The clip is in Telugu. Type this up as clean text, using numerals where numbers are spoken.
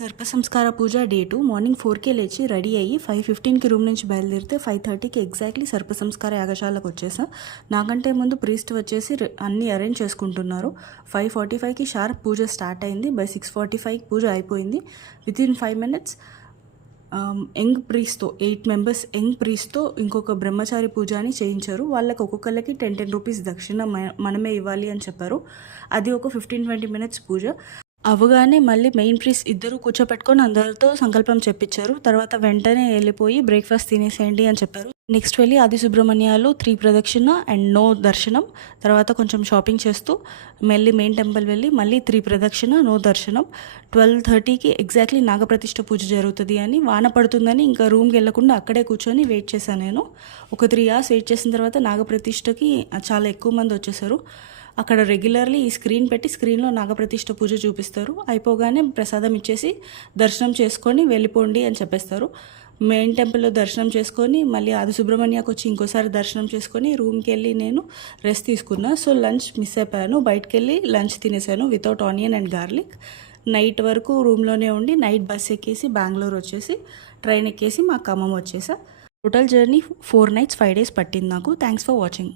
సర్పసంస్కార పూజ డే 2 మార్నింగ్ 4కే లేచి రెడీ అయ్యి 5:15కి రూమ్ నుంచి బయలుదేరితే 5:30కి ఎగ్జాక్ట్లీ సర్పసంస్కార యాగశాలకు వచ్చేసా. నాకంటే ముందు ప్రీస్ట్ వచ్చేసి అన్నీ అరేంజ్ చేసుకుంటున్నారు. 5:45కి షార్ప్ పూజ స్టార్ట్ అయింది. బై 6:45కి పూజ అయిపోయింది. వితిన్ 5 minutes యంగ్ ప్రీస్ట్తో 8 members యంగ్ ప్రీస్ట్తో ఇంకొక బ్రహ్మచారి పూజ అని చేయించారు. వాళ్ళకి ఒక్కొక్కరికి 10 రూపీస్ దక్షిణ మనమే ఇవ్వాలి అని చెప్పారు. అది ఒక 15-20 minutes పూజ అవగానే మళ్ళీ మెయిన్ ప్రీస్ట్ ఇద్దరు కూర్చోపెట్టుకొని అందరితో సంకల్పం చెప్పించారు. తర్వాత వెంటనే వెళ్ళిపోయి బ్రేక్ఫాస్ట్ తినేసేయండి అని చెప్పారు. నెక్స్ట్ వెళ్ళి ఆది సుబ్రహ్మణ్యాలు 3 ప్రదక్షిణ అండ్ నో దర్శనం. తర్వాత కొంచెం షాపింగ్ చేస్తూ మళ్ళీ మెయిన్ టెంపుల్ వెళ్ళి మళ్ళీ 3 ప్రదక్షిణ నో దర్శనం. 12:30కి ఎగ్జాక్ట్లీ నాగప్రతిష్ఠ పూజ జరుగుతుంది అని వాన పడుతుందని ఇంకా రూమ్కి వెళ్ళకుండా అక్కడే కూర్చొని వెయిట్ చేశాను. నేను ఒక 3 hours వెయిట్ చేసిన తర్వాత నాగప్రతిష్ఠకి చాలా ఎక్కువ మంది వచ్చేసారు. అక్కడ రెగ్యులర్లీ ఈ స్క్రీన్ పెట్టి స్క్రీన్లో నాగప్రతిష్ఠ పూజ చూపిస్తారు. అయిపోగానే ప్రసాదం ఇచ్చేసి దర్శనం చేసుకొని వెళ్ళిపోండి అని చెప్పేస్తారు. మెయిన్ టెంపుల్లో దర్శనం చేసుకొని మళ్ళీ ఆది సుబ్రహ్మణ్యకు వచ్చి ఇంకోసారి దర్శనం చేసుకొని రూమ్కి వెళ్ళి నేను రెస్ట్ తీసుకున్నా. సో లంచ్ మిస్ అయిపోయాను. బయటకు వెళ్ళి లంచ్ తినేసాను without onion and garlic. Night వరకు రూమ్లోనే ఉండి నైట్ బస్ ఎక్కేసి బెంగళూరు వచ్చేసి ట్రైన్ ఎక్కేసి మా ఖమ్మం వచ్చేసా. టోటల్ జర్నీ 4 nights 5 days పట్టింది నాకు. Thanks for watching.